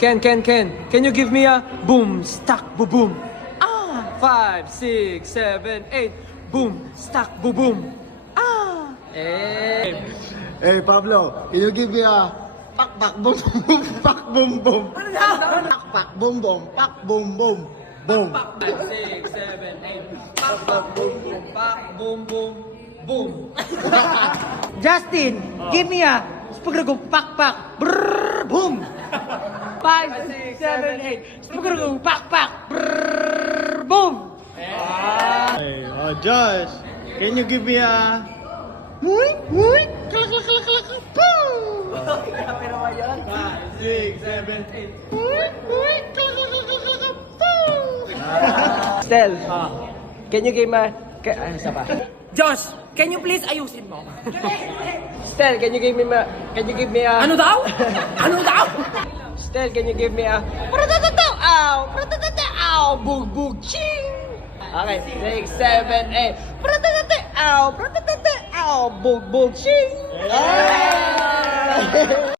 Can you give me a boom, stack, boom, boom? 5, 6, 7, 8. Boom, stack, boom, boom. Eh. Hey Pablo, can you give me a pak pak boom boom pak boom boom? Pak pak boom boom pak boom boom boom. 5, 6, 7, 8. Pak, pak, boom, boom, pak, boom, boom, boom. Justin, give me a spaghetti pak pak brrr boom. 5, 6, 7, 8. Spaghetti pak pak brrr boom. Hey, Josh, can you give me a muy muy kalak kalak kalak kalak boom? 5, 6, 7, 8. Muy muy kalak kalak kalak kalak boom. Stel, can you give me... Isa pa. Josh, can you please ayusin mo? Stel, can you give me a... Ano daw? Ano daw? Stel, can you give me a... Ow! Ow! Bug, bug, ching! Okay, 6, 7, 8. Ow! Ow! Bug, bug, ching!